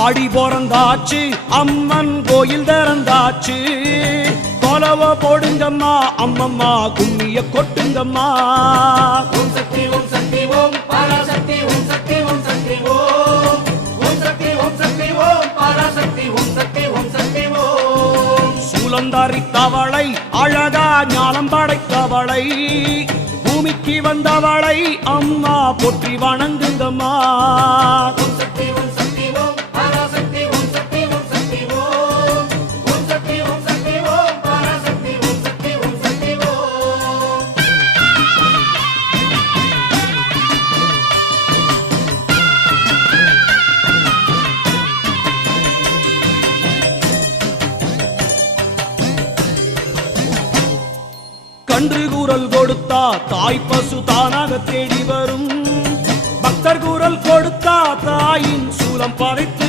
ஆடி பிறந்தாச்சு அம்மன் கோயில் திறந்தாச்சு கொலவ போடுங்கம்மா அம்மம்மா கும்மிய கொட்டுங்கம்மா. ஓம் சக்தி ஓம் சக்தி ஓம் பராசக்தி ஓம் சக்தி ஓம் சக்தி ஓம் ஓம் சக்தி ஓம் சக்தி ஓம் பராசக்தி ஓம் சக்தி ஓம் சக்தி ஓம். சூலம் தரித்தவளை அழகா ஞானம் படைத்தவளை பூமிக்கு வந்தவளை அம்மா போற்றி வணங்குங்கம்மா. ஓம் சக்தி ஓம் சக்தி ஓம் பராசக்தி ஓம் சக்தி ஓம் சக்தி ஓம் ஓம் சக்தி ஓம் சக்தி ஓம் பராசக்தி ஓம் சக்தி ஓம் சக்தி ஓம். கன்று கூறல் கொடுத்தா தாய் பசு தானாக தேடி வரும். பக்தர் கூறல் கொடுத்தா தாயின் சூலம் படைத்து